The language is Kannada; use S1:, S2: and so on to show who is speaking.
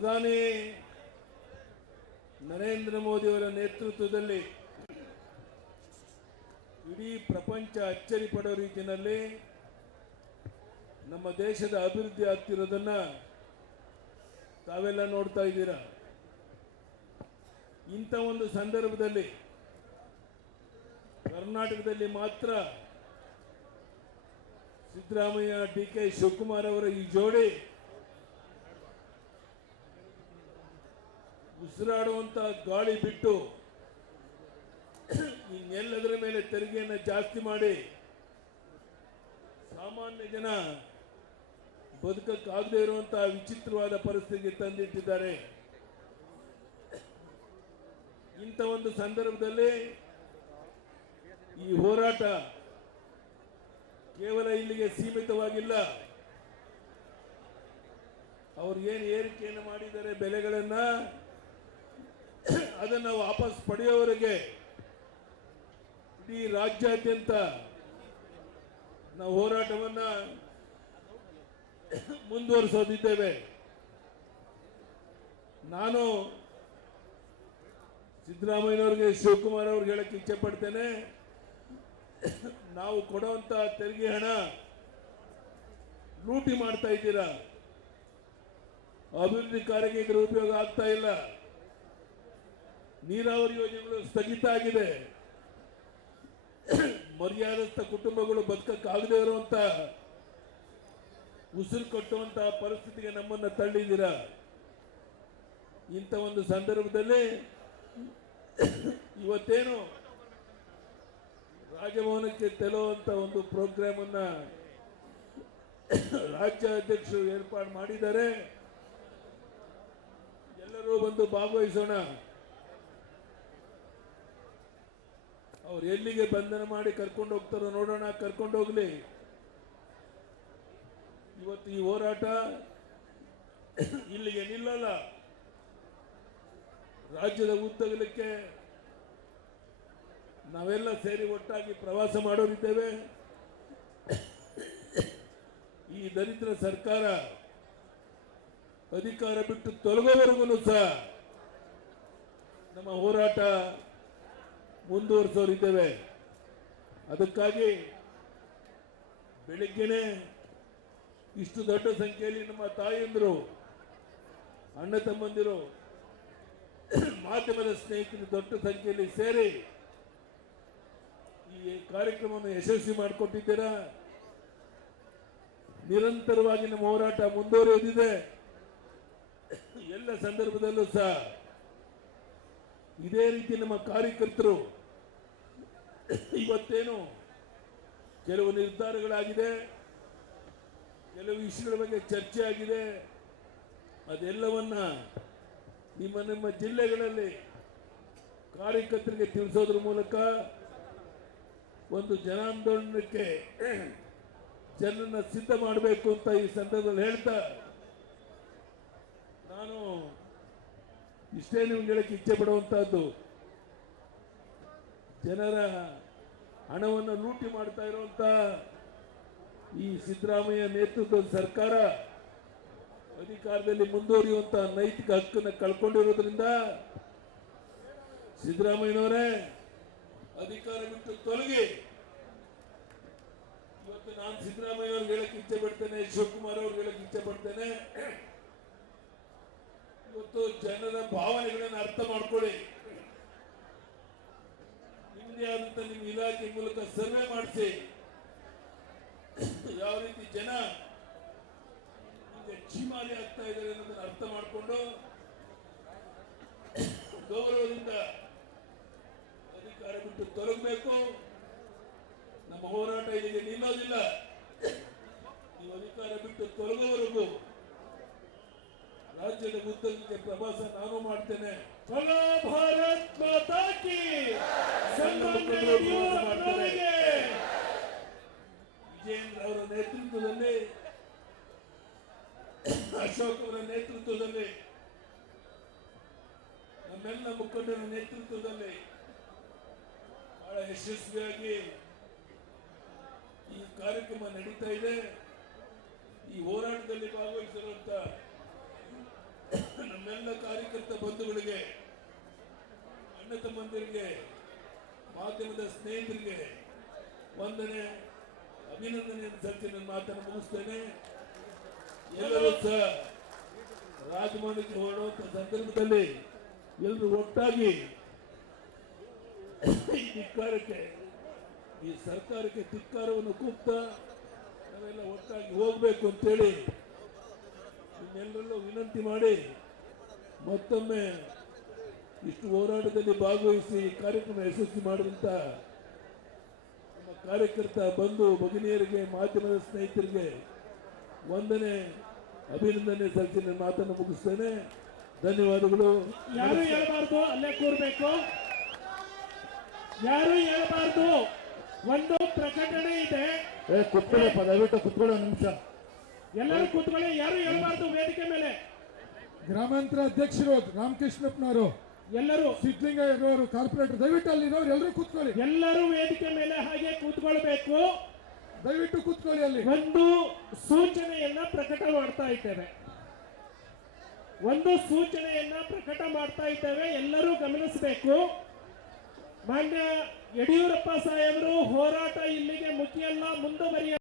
S1: ಪ್ರಧಾನಿ ನರೇಂದ್ರ ಮೋದಿಯವರ ನೇತೃತ್ವದಲ್ಲಿ ಇಡೀ ಪ್ರಪಂಚ ಅಚ್ಚರಿ ಪಡೋ ರೀತಿಯಲ್ಲಿ ನಮ್ಮ ದೇಶದ ಅಭಿವೃದ್ಧಿ ಆಗ್ತಿರೋದನ್ನ ತಾವೆಲ್ಲ ನೋಡ್ತಾ ಇದ್ದೀರಾ? ಇಂಥ ಒಂದು ಸಂದರ್ಭದಲ್ಲಿ ಕರ್ನಾಟಕದಲ್ಲಿ ಮಾತ್ರ ಸಿದ್ದರಾಮಯ್ಯ ಡಿ ಕೆ ಶಿವಕುಮಾರ್ ಅವರ ಈ ಜೋಡಿ ಉಸಿರಾಡುವಂತ ಗಾಳಿ ಬಿಟ್ಟು ಇನ್ನೆಲ್ಲದರ ಮೇಲೆ ತೆರಿಗೆಯನ್ನು ಜಾಸ್ತಿ ಮಾಡಿ ಸಾಮಾನ್ಯ ಜನ ಬದುಕಕ್ಕಾಗದೇ ಇರುವಂತಹ ವಿಚಿತ್ರವಾದ ಪರಿಸ್ಥಿತಿಗೆ ತಂದಿಟ್ಟಿದ್ದಾರೆ. ಇಂಥ ಒಂದು ಸಂದರ್ಭದಲ್ಲಿ ಈ ಹೋರಾಟ ಕೇವಲ ಇಲ್ಲಿಗೆ ಸೀಮಿತವಾಗಿಲ್ಲ. ಅವರು ಏನು ಏರಿಕೆಯನ್ನು ಮಾಡಿದ್ದಾರೆ, ಬೆಲೆಗಳನ್ನ ಅದನ್ನ ವಾಪಸ್ ಪಡೆಯೋವರೆಗೆ ಇಡೀ ರಾಜ್ಯಾದ್ಯಂತ ನಾವು ಹೋರಾಟವನ್ನ ಮುಂದುವರಿಸೋದಿದ್ದೇವೆ. ನಾನು ಸಿದ್ದರಾಮಯ್ಯನವ್ರಿಗೆ, ಶಿವಕುಮಾರ್ ಅವ್ರಿಗೆ ಹೇಳಕ್ಕೆ ಇಚ್ಛೆ ಪಡ್ತೇನೆ. ನಾವು ಕೊಡುವಂತ ತೆರಿಗೆ ಹಣ ಲೂಟಿ ಮಾಡ್ತಾ ಇದ್ದೀರಾ? ಅಭಿವೃದ್ಧಿ ಕಾರ್ಯಕ್ಕೆ ಉಪಯೋಗ ಆಗ್ತಾ ಇಲ್ಲ. ನೀರಾವರಿ ಯೋಜನೆಗಳು ಸ್ಥಗಿತ ಆಗಿದೆ. ಮರ್ಯಾದಸ್ಥ ಕುಟುಂಬಗಳು ಬದುಕಕ್ಕಾಗದೇ ಇರುವಂತ ಉಸಿರು ಕಟ್ಟುವಂತ ಪರಿಸ್ಥಿತಿಗೆ ನಮ್ಮನ್ನ ತಳ್ಳಿದ್ದೀರಾ? ಇಂಥ ಒಂದು ಸಂದರ್ಭದಲ್ಲಿ ಇವತ್ತೇನು ರಾಜಭವನಕ್ಕೆ ತೆಲುವಂಥ ಒಂದು ಪ್ರೋಗ್ರಾಮ್ ಅನ್ನ ರಾಜ್ಯ ಅಧ್ಯಕ್ಷರು ಏರ್ಪಾಡು ಮಾಡಿದ್ದಾರೆ. ಎಲ್ಲರೂ ಬಂದು ಭಾಗವಹಿಸೋಣ. ಅವ್ರು ಎಲ್ಲಿಗೆ ಬಂಧನ ಮಾಡಿ ಕರ್ಕೊಂಡು ಹೋಗ್ತಾರೋ ನೋಡೋಣ, ಕರ್ಕೊಂಡು ಹೋಗ್ಲಿ. ಇವತ್ತು ಈ ಹೋರಾಟ ಇಲ್ಲಿಗೆ ನಿಲ್ಲಲ್ಲ. ರಾಜ್ಯದ ಉದ್ದಗಲಕ್ಕೆ ನಾವೆಲ್ಲ ಸೇರಿ ಒಟ್ಟಾಗಿ ಪ್ರವಾಸ ಮಾಡೋರಿದ್ದೇವೆ. ಈ ದರಿದ್ರ ಸರ್ಕಾರ ಅಧಿಕಾರ ಬಿಟ್ಟು ತೊಲಗೋವರೆಗೂ ಸಹ ನಮ್ಮ ಹೋರಾಟ ಮುಂದುವರಿಸೋರಿದ್ದೇವೆ. ಅದಕ್ಕಾಗಿ ಬೆಳಿಗ್ಗೆನೆ ಇಷ್ಟು ದೊಡ್ಡ ಸಂಖ್ಯೆಯಲ್ಲಿ ನಮ್ಮ ತಾಯಂದಿರು, ಅಣ್ಣ ತಮ್ಮಂದಿರು, ಮಾಧ್ಯಮದ ಸ್ನೇಹಿತರು ದೊಡ್ಡ ಸಂಖ್ಯೆಯಲ್ಲಿ ಸೇರಿ ಈ ಕಾರ್ಯಕ್ರಮವನ್ನು ಯಶಸ್ವಿ ಮಾಡಿಕೊಟ್ಟಿದ್ದೀರಾ? ನಿರಂತರವಾಗಿ ನಮ್ಮ ಹೋರಾಟ ಮುಂದುವರಿಯೋದಿದೆ. ಎಲ್ಲ ಸಂದರ್ಭದಲ್ಲೂ ಸಹ ಇದೇ ರೀತಿ ನಮ್ಮ ಕಾರ್ಯಕರ್ತರು ಇವತ್ತೇನು ಕೆಲವು ನಿರ್ಧಾರಗಳಾಗಿದೆ, ಕೆಲವು ವಿಷಯಗಳ ಬಗ್ಗೆ ಚರ್ಚೆ ಆಗಿದೆ. ಅದೆಲ್ಲವನ್ನ ನಿಮ್ಮ ನಿಮ್ಮ ಜಿಲ್ಲೆಗಳಲ್ಲಿ ಕಾರ್ಯಕರ್ತರಿಗೆ ತಿಳಿಸೋದ್ರ ಮೂಲಕ ಒಂದು ಜನಾಂದೋಲನಕ್ಕೆ ಜನರನ್ನ ಸಿದ್ಧ ಮಾಡಬೇಕು ಅಂತ ಈ ಸಂದರ್ಭದಲ್ಲಿ ಹೇಳ್ತಾ ನಾನು ಇಷ್ಟೇ ನಿಮ್ಗೆ ಹೇಳಕ್ಕೆ ಇಚ್ಛೆ ಪಡುವಂತಹದ್ದು ಜನರ ಹಣವನ್ನು ಲೂಟಿ ಮಾಡ್ತಾ ಇರುವಂತ ಈ ಸಿದ್ದರಾಮಯ್ಯ ನೇತೃತ್ವದ ಸರ್ಕಾರ ಅಧಿಕಾರದಲ್ಲಿ ಮುಂದುವರಿಯುವಂತ ನೈತಿಕ ಹಕ್ಕನ್ನು ಕಳ್ಕೊಂಡಿರೋದ್ರಿಂದ ಸಿದ್ದರಾಮಯ್ಯನವರೇ ಅಧಿಕಾರ ಬಿಟ್ಟು ತೊಲಗಿ. ಇವತ್ತು ನಾನು ಸಿದ್ದರಾಮಯ್ಯ ಅವ್ರಿಗೆ ಹೇಳಕ್ ಇಚ್ಛೆ ಪಡ್ತೇನೆ, ಶಿವಕುಮಾರ್ ಅವ್ರಿಗೆ ಹೇಳಕ್ ಇಚ್ಛೆ ಪಡ್ತೇನೆ. ಇವತ್ತು ಜನರ ಭಾವನೆಗಳನ್ನು ಅರ್ಥ ಮಾಡ್ಕೊಳ್ಳಿ. ಮೂಲಕ ಸರ್ವೆ ಮಾಡಿಸಿ. ಯಾವ ರೀತಿ ಜನ ಚೀಮಾರಿ ಆಗ್ತಾ ಇದ್ದಾರೆ ಅನ್ನೋದನ್ನು ಅರ್ಥ ಮಾಡಿಕೊಂಡು ಗೌರವದಿಂದ ಅಧಿಕಾರ ಬಿಟ್ಟು ತೊಲಗಬೇಕು. ನಮ್ಮ ಹೋರಾಟ ಇಲ್ಲಿಗೆ ನಿಲ್ಲೋದಿಲ್ಲ. ನೀವು ಅಧಿಕಾರ ಬಿಟ್ಟು ತೊಲಗುವವರೆಗೂ ರಾಜ್ಯದ ಉದ್ದಕ್ಕೆ ಪ್ರವಾಸ ನಾನು ಮಾಡ್ತೇನೆ. ಭಾರತ್ ಮಾತಾ ಅಶೋಕ್ ನೇತೃತ್ವದಲ್ಲಿ, ನಮ್ಮೆಲ್ಲ ಮುಖಂಡರ ನೇತೃತ್ವದಲ್ಲಿ ಬಹಳ ಯಶಸ್ವಿಯಾಗಿ ಈ ಕಾರ್ಯಕ್ರಮ ನಡೀತಾ ಇದೆ. ಈ ಹೋರಾಟದಲ್ಲಿ ಭಾಗವಹಿಸಿರುವಂತ ನಮ್ಮೆಲ್ಲ ಕಾರ್ಯಕರ್ತ ಬಂಧುಗಳಿಗೆ, ಅಣ್ಣ ತಮ್ಮಂದಿರಿಗೆ, ಮಾಧ್ಯಮದ ಸ್ನೇಹಿತರಿಗೆ ವಂದನೆ ಅಭಿನಂದನೆ ಸತ್ಯ ನನ್ನ ಮಾತನ್ನು ಮುಗಿಸ್ತೇನೆ. ಎಲ್ಲರೂ ಸಹ ರಾಜಭವನಕ್ಕೆ ಹೊರಡುವಂತ ಸಂದರ್ಭದಲ್ಲಿ ಎಲ್ಲರೂ ಒಟ್ಟಾಗಿ ಈ ಧಿಕ್ಕಾರಕ್ಕೆ, ಈ ಸರ್ಕಾರಕ್ಕೆ ಧಿಕ್ಕಾರವನ್ನು ಕೂಗ್ತಾ ನಾವೆಲ್ಲ ಒಟ್ಟಾಗಿ ಹೋಗ್ಬೇಕು ಅಂತೇಳಿ ನಿಮ್ಮೆಲ್ಲರಲ್ಲೂ ವಿನಂತಿ ಮಾಡಿ ಮತ್ತೊಮ್ಮೆ ಇಷ್ಟು ಹೋರಾಟದಲ್ಲಿ ಭಾಗವಹಿಸಿ ಈ ಕಾರ್ಯಕ್ರಮ ಯಶಸ್ವಿ ಮಾಡಿದಂತ ನಮ್ಮ ಕಾರ್ಯಕರ್ತ ಬಂಧು ಭಗಿನಿಯರಿಗೆ, ಮಾಧ್ಯಮದ ಸ್ನೇಹಿತರಿಗೆ ವಂದನೆ. ಅಭಿನಂದನೆ ಸಲ್ಲಿಸಿ ನನ್ನ ಮಾತನ್ನು ಮುಗಿಸ್ತೇನೆ. ಧನ್ಯವಾದಗಳು.
S2: ಯಾರು ಹೇಳಬಾರ್ದು ಅಲ್ಲೇ ಕೂರ್ಬೇಕು. ಯಾರು ಹೇಳಬಾರ್ದು ಒಂದು ಪ್ರಕಟಣೆ ಇದೆ.
S3: ಏ ಕುತ್ಕೊಳ್ಳಪ್ಪ ದಯವಿಟ್ಟು ಕುತ್ಕೊಳ್ಳಿ ನಿಮಿಷ.
S2: ಎಲ್ಲರೂ ಕೂತ್ಕೊಳ್ಳಿ ಯಾರು ಹೇಳಬಾರ್ದು ವೇದಿಕೆ ಮೇಲೆ?
S4: ಗ್ರಾಮಾಂತರ ಅಧ್ಯಕ್ಷರು ರಾಮಕೃಷ್ಣಪ್ಪನವರು
S2: ಎಲ್ಲರೂ.
S4: ಸಿದ್ಲಿಂಗಯ್ಯನವರು ಕಾರ್ಪೊರೇಟರ್ ದಯವಿಟ್ಟು ಅಲ್ಲಿರೋರು ಎಲ್ಲರೂ ಕೂತ್ಕೊಳ್ಳಿ.
S2: ಎಲ್ಲರೂ ವೇದಿಕೆ ಮೇಲೆ ಹಾಗೆ ಕೂತ್ಕೊಳ್ಬೇಕು.
S4: ದಯವಿಟ್ಟು ಕೂತ್ಕೊಳ್ಳಿ ಅಲ್ಲಿ.
S2: ಒಂದು ಸೂಚನೆಯನ್ನ ಪ್ರಕಟ ಮಾಡ್ತಾ ಇದ್ದೇವೆ. ಒಂದು ಸೂಚನೆಯನ್ನ ಪ್ರಕಟ ಮಾಡ್ತಾ ಇದ್ದೇವೆ. ಎಲ್ಲರೂ ಗಮನಿಸಬೇಕು. ಮಾನ್ಯ ಯಡಿಯೂರಪ್ಪ ಸಾಹೇಬರು ಹೋರಾಟ ಇಲ್ಲಿಗೆ ಮುಗಿಯಲ್ಲ ಮುಂದುವರಿಯ